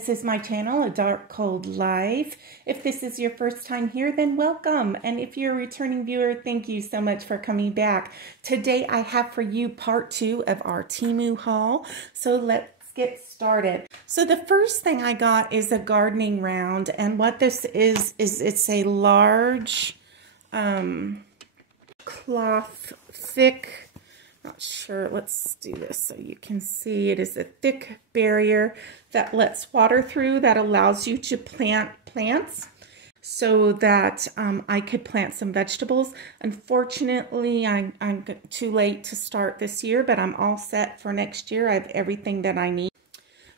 This is my channel, A Dark Cold Life. If this is your first time here, then welcome. And if you're a returning viewer, thank you so much for coming back. Today I have for you part 2 of our Temu haul. So let's get started. So the first thing I got is a gardening round. And what this is it's a large cloth, thick, not sure, let's do this so you can see. It is a thick barrier that lets water through, that allows you to plant plants so that I could plant some vegetables. Unfortunately, I'm too late to start this year, but I'm all set for next year. I have everything that I need.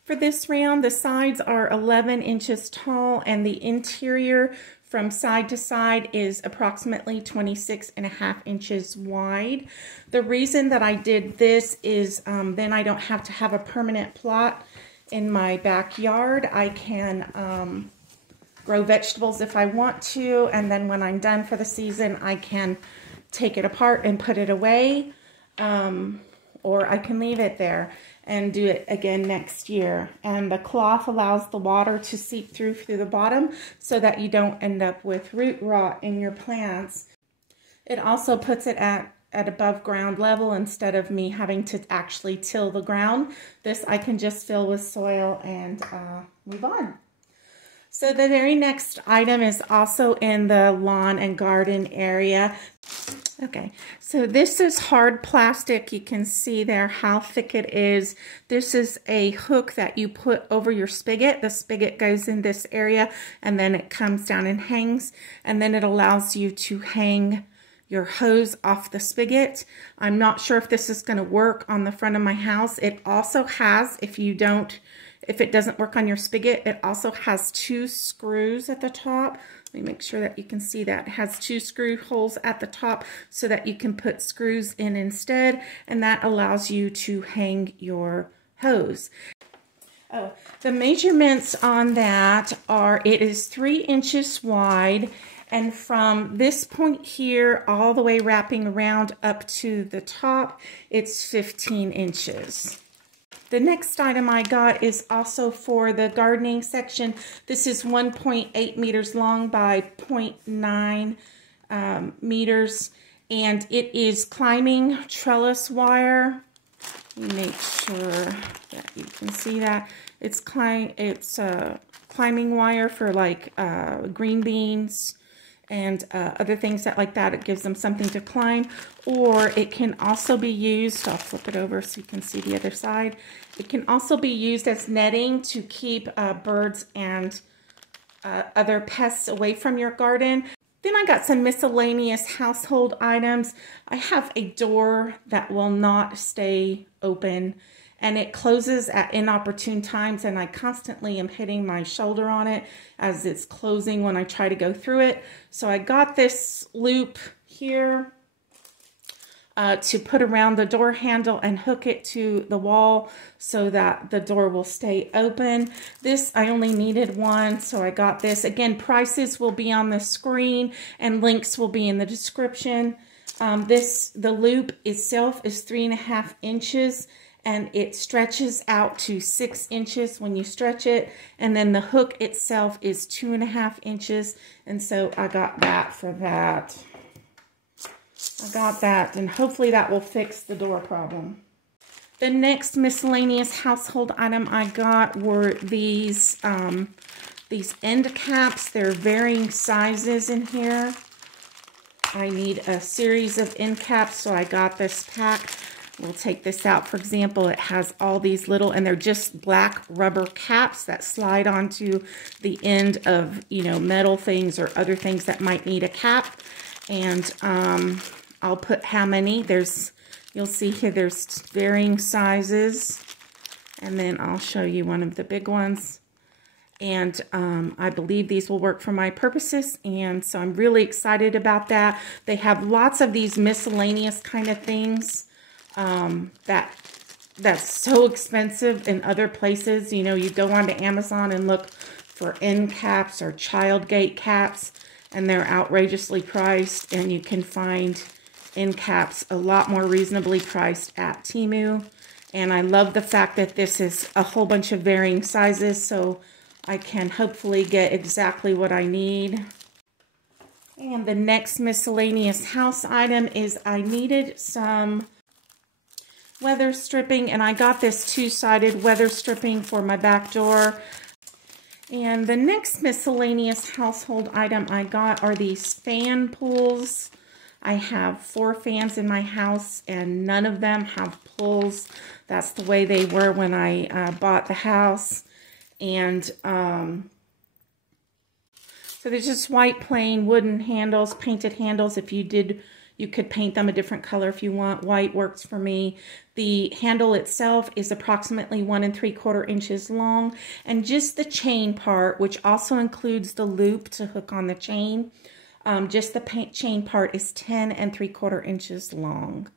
For this round, the sides are 11 inches tall and the interior from side to side is approximately 26.5 inches wide. The reason that I did this is then I don't have to have a permanent plot in my backyard. I can grow vegetables if I want to, and then when I'm done for the season, I can take it apart and put it away, or I can leave it there and do it again next year. And the cloth allows the water to seep through the bottom so that you don't end up with root rot in your plants. It also puts it at above ground level instead of me having to actually till the ground. This I can just fill with soil and move on. So the very next item is also in the lawn and garden area. Okay, so this is hard plastic. You can see there how thick it is. This is a hook that you put over your spigot. The spigot goes in this area and then it comes down and hangs, and then it allows you to hang your hose off the spigot. I'm not sure if this is going to work on the front of my house. It also has, if it doesn't work on your spigot, it also has 2 screws at the top. Let me make sure that you can see that. It has 2 screw holes at the top so that you can put screws in instead, and that allows you to hang your hose. Oh, the measurements on that are, it is 3 inches wide, and from this point here all the way wrapping around up to the top, it's 15 inches. The next item I got is also for the gardening section. This is 1.8 meters long by 0.9 meters, and it is climbing trellis wire. Let me make sure that you can see that. It's climbing wire for like green beans and other things that like that. It gives them something to climb, or it can also be used, I'll flip it over so you can see the other side. It can also be used as netting to keep birds and other pests away from your garden. Then I got some miscellaneous household items. I have a door that will not stay open, and it closes at inopportune times, and I constantly am hitting my shoulder on it as it's closing when I try to go through it. So I got this loop here to put around the door handle and hook it to the wall so that the door will stay open. This, I only needed one, so I got this. Again, prices will be on the screen and links will be in the description. The loop itself is 3.5 inches. And it stretches out to 6 inches when you stretch it. And then the hook itself is 2.5 inches. And so I got that for that. I got that, and hopefully that will fix the door problem. The next miscellaneous household item I got were these end caps. They're varying sizes in here. I need a series of end caps, so I got this pack. We'll take this out. For example, it has all these little, and they're just black rubber caps that slide onto the end of, metal things or other things that might need a cap. And I'll put how many. You'll see here there's varying sizes. And then I'll show you one of the big ones. And I believe these will work for my purposes, and so I'm really excited about that. They have lots of these miscellaneous kind of things that's so expensive in other places. You go onto Amazon and look for end caps or child gate caps, and they're outrageously priced, and you can find end caps a lot more reasonably priced at Temu. And I love the fact that this is a whole bunch of varying sizes, so I can hopefully get exactly what I need. And the next miscellaneous house item is I needed some weather stripping, and I got this two-sided weather stripping for my back door. And the next miscellaneous household item I got are these fan pulls. I have 4 fans in my house, and none of them have pulls. That's the way they were when I bought the house. And so there's just white plain wooden handles, painted handles. If you did, you could paint them a different color if you want. White works for me. The handle itself is approximately 1 3/4 inches long, and just the chain part, which also includes the loop to hook on the chain, just the chain part is 10 3/4 inches long.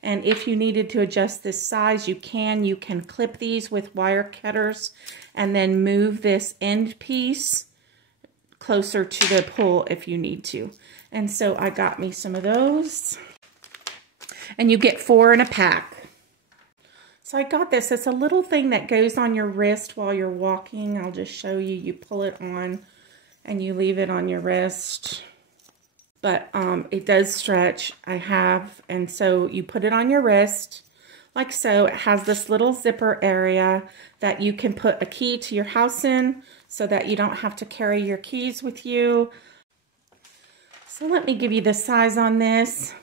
And if you needed to adjust this size, you can. You can clip these with wire cutters and then move this end piece closer to the pull if you need to. And so I got me some of those. And you get 4 in a pack. So I got this. It's a little thing that goes on your wrist while you're walking. I'll just show you. You pull it on and you leave it on your wrist. But it does stretch. And so you put it on your wrist like so. It has this little zipper area that you can put a key to your house in so that you don't have to carry your keys with you. So let me give you the size on this.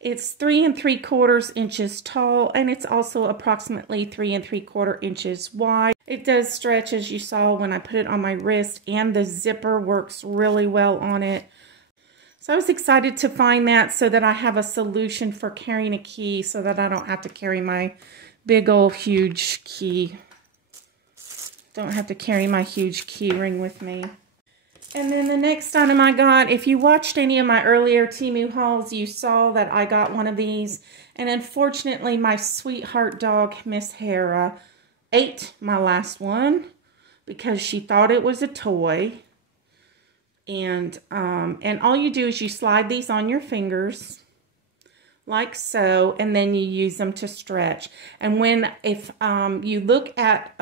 It's 3 3/4 inches tall, and it's also approximately 3 3/4 inches wide. It does stretch, as you saw when I put it on my wrist, and the zipper works really well on it. So I was excited to find that so that I have a solution for carrying a key so that I don't have to carry my big old huge key. Don't have to carry my huge key ring with me. And then the next item I got, if you watched any of my earlier Temu hauls, you saw that I got one of these. And unfortunately, my sweetheart dog, Miss Hera, ate my last one because she thought it was a toy. And all you do is you slide these on your fingers like so, and then you use them to stretch. And if you look at,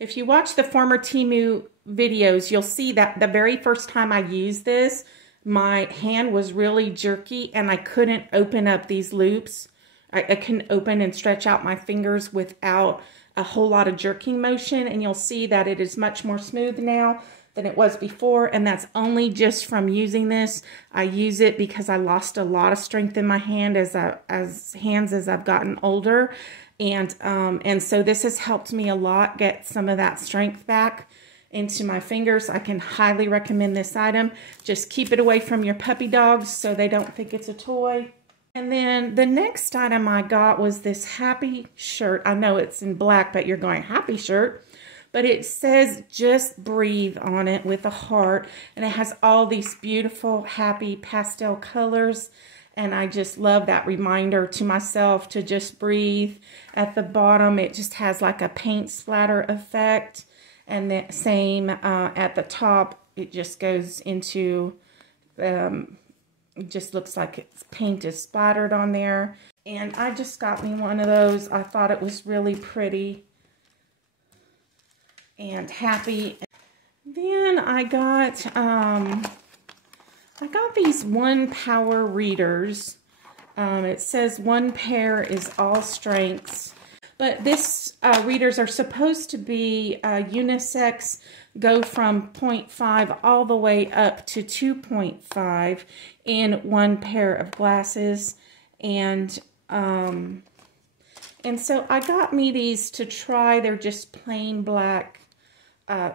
if you watch the former Temu videos, you'll see that the very first time I used this, my hand was really jerky and I couldn't open up these loops. I couldn't open and stretch out my fingers without a whole lot of jerking motion, and you'll see that it is much more smooth now than it was before, and that's only just from using this. I use it because I lost a lot of strength in my hand as I've gotten older, and so this has helped me a lot get some of that strength back into my fingers. I can highly recommend this item. Just keep it away from your puppy dogs so they don't think it's a toy. And then the next item I got was this happy shirt. I know it's in black, but you're going, happy shirt? But it says just breathe on it with a heart, and it has all these beautiful happy pastel colors, and I just love that reminder to myself to just breathe. At the bottom it just has like a paint splatter effect, and the same at the top. It just goes into it just looks like it's paint is splattered on there, and I just got me one of those. I thought it was really pretty and happy. Then I got these 1 power readers. It says 1 pair is all strengths, but this readers are supposed to be unisex, go from 0.5 all the way up to 2.5 in 1 pair of glasses, and so I got me these to try. They're just plain black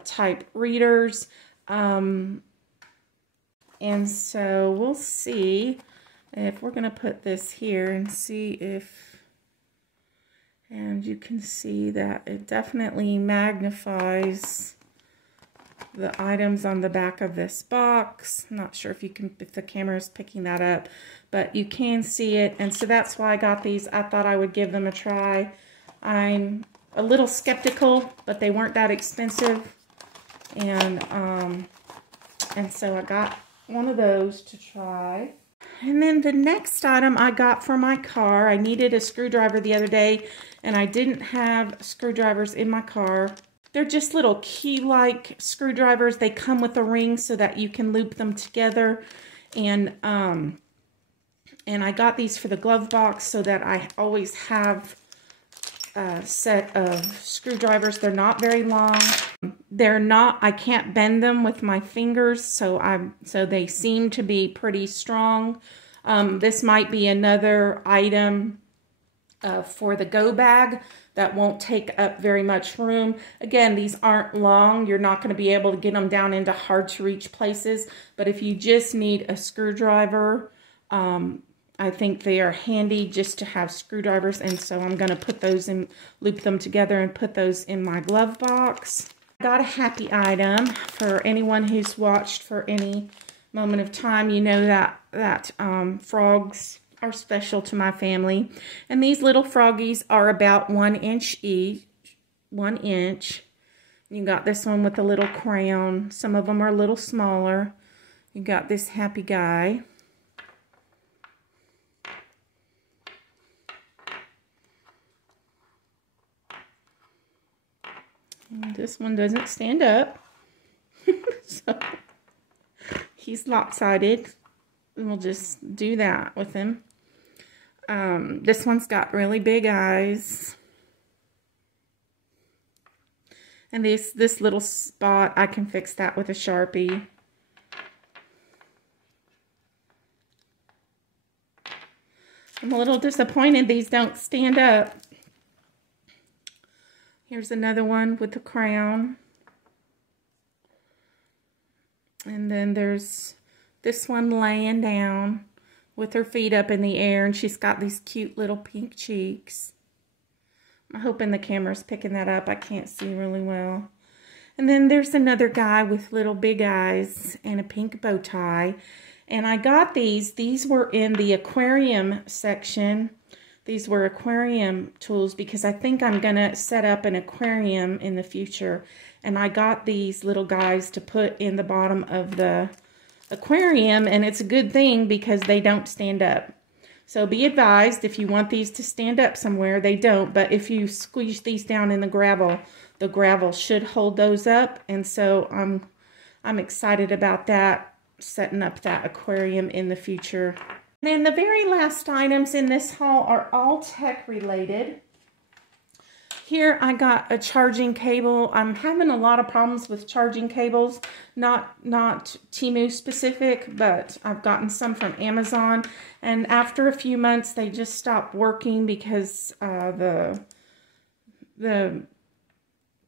type readers, and so we'll see if we're going to put this here and see if, and you can see that it definitely magnifies the items on the back of this box. I'm not sure if the camera is picking that up, but you can see it, and so that's why I got these. I thought I would give them a try. I'm a little skeptical, but they weren't that expensive, and so I got one of those to try. And then the next item I got for my car, I needed a screwdriver the other day, and I didn't have screwdrivers in my car. They're just little key-like screwdrivers. They come with a ring so that you can loop them together. And I got these for the glove box so that I always have a set of screwdrivers. They're not very long. I can't bend them with my fingers, so they seem to be pretty strong. This might be another item for the go bag that won't take up very much room. Again, these aren't long. You're not going to be able to get them down into hard to reach places, but if you just need a screwdriver, I think they are handy just to have screwdrivers, and so I'm going to put those in, loop them together and put those in my glove box. Got a happy item for anyone who's watched for any moment of time. You know that frogs are special to my family, and these little froggies are about 1 inch each. 1 inch. You got this one with a little crown. Some of them are a little smaller. You got this happy guy. And this one doesn't stand up. So he's lopsided. And we'll just do that with him. This one's got really big eyes. And this little spot, I can fix that with a Sharpie. I'm a little disappointed these don't stand up. Here's another one with the crown. And then there's this one laying down with her feet up in the air, and she's got these cute little pink cheeks. I'm hoping the camera's picking that up. I can't see really well. And then there's another guy with little big eyes and a pink bow tie. And I got these. These were in the aquarium section. These were aquarium tools because I think I'm going to set up an aquarium in the future. And I got these little guys to put in the bottom of the aquarium, and it's a good thing because they don't stand up. So be advised, if you want these to stand up somewhere, they don't. But if you squeeze these down in the gravel should hold those up. And so I'm excited about that, setting up that aquarium in the future. And the very last items in this haul are all tech related. Here I got a charging cable. I'm having a lot of problems with charging cables, not Temu specific, but I've gotten some from Amazon. And after a few months, they just stopped working because the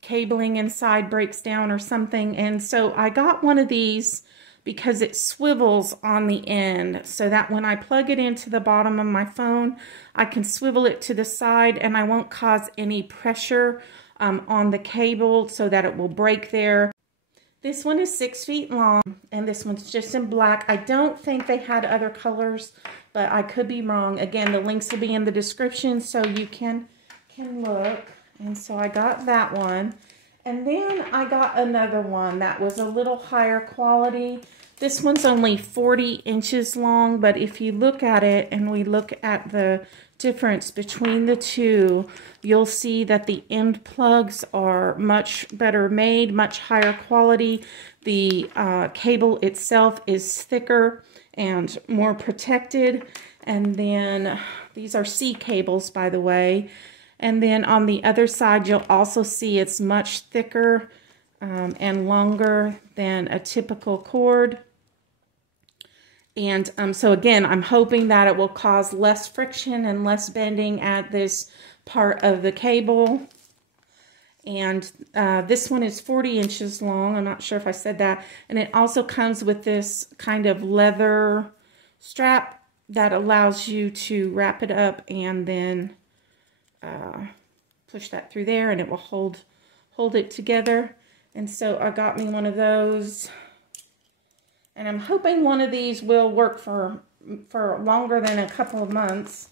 cabling inside breaks down or something. And so I got one of these because it swivels on the end so that when I plug it into the bottom of my phone, I can swivel it to the side and I won't cause any pressure on the cable so that it will break there. This one is 6 feet long, and this one's just in black. I don't think they had other colors, but I could be wrong. Again, the links will be in the description so you can look. And so I got that one. And then I got another one that was a little higher quality. This one's only 40 inches long, but if you look at it and we look at the difference between the two, you'll see that the end plugs are much better made, much higher quality. The cable itself is thicker and more protected. And then these are C cables, by the way. And then on the other side, you'll also see it's much thicker and longer than a typical cord. And so again, I'm hoping that it will cause less friction and less bending at this part of the cable. And this one is 40 inches long. I'm not sure if I said that. And it also comes with this kind of leather strap that allows you to wrap it up and then push that through there, and it will hold it together. And so I got me one of those, and I'm hoping one of these will work for longer than a couple of months.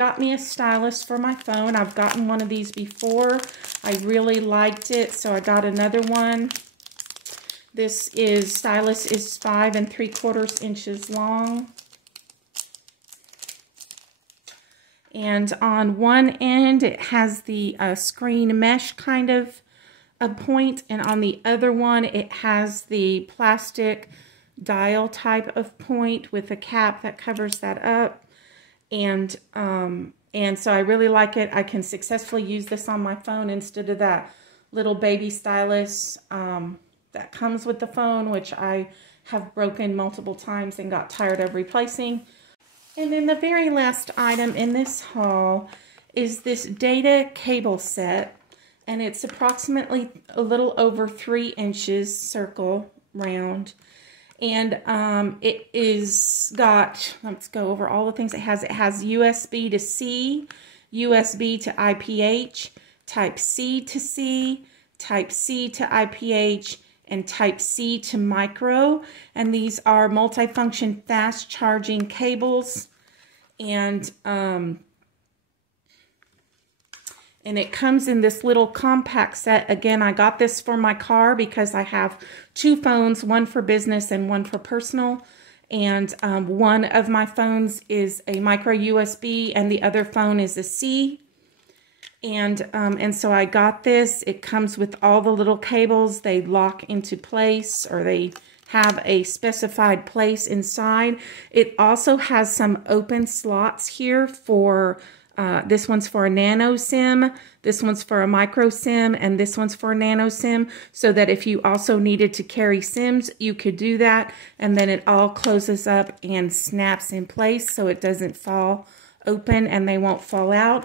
Got me a stylus for my phone. I've gotten one of these before. I really liked it, so I got another one. This stylus is 5 3/4 inches long. And on one end, it has the screen mesh kind of a point, and on the other one, it has the plastic dial type of point with a cap that covers that up. And so I really like it. I can successfully use this on my phone instead of that little baby stylus that comes with the phone, which I have broken multiple times and got tired of replacing. And then the very last item in this haul is this data cable set, and it's approximately a little over 3 inches circle round. And it is got, let's go over all the things it has. It has USB to C, USB to IPH, Type C to C, Type C to IPH, and Type C to micro. And these are multifunction fast charging cables. And it comes in this little compact set. Again, I got this for my car because I have 2 phones, one for business and one for personal. And one of my phones is a micro USB and the other phone is a C. And so I got this. It comes with all the little cables. They lock into place, or they have a specified place inside. It also has some open slots here for, this one's for a nano SIM, this one's for a micro SIM, and this one's for a nano SIM, so that if you also needed to carry SIMs, you could do that, and then it all closes up and snaps in place so it doesn't fall open and they won't fall out.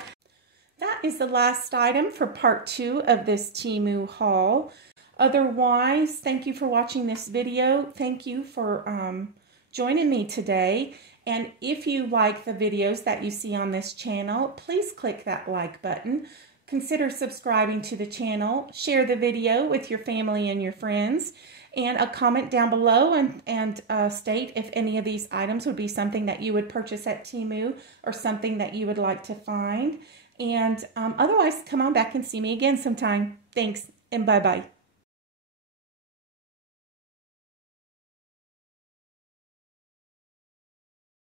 That is the last item for part 2 of this Temu haul. Otherwise, thank you for watching this video. Thank you for joining me today. And if you like the videos that you see on this channel, please click that like button. Consider subscribing to the channel. Share the video with your family and your friends. And a comment down below and state if any of these items would be something that you would purchase at Temu or something that you would like to find. And otherwise, come on back and see me again sometime. Thanks, and bye-bye.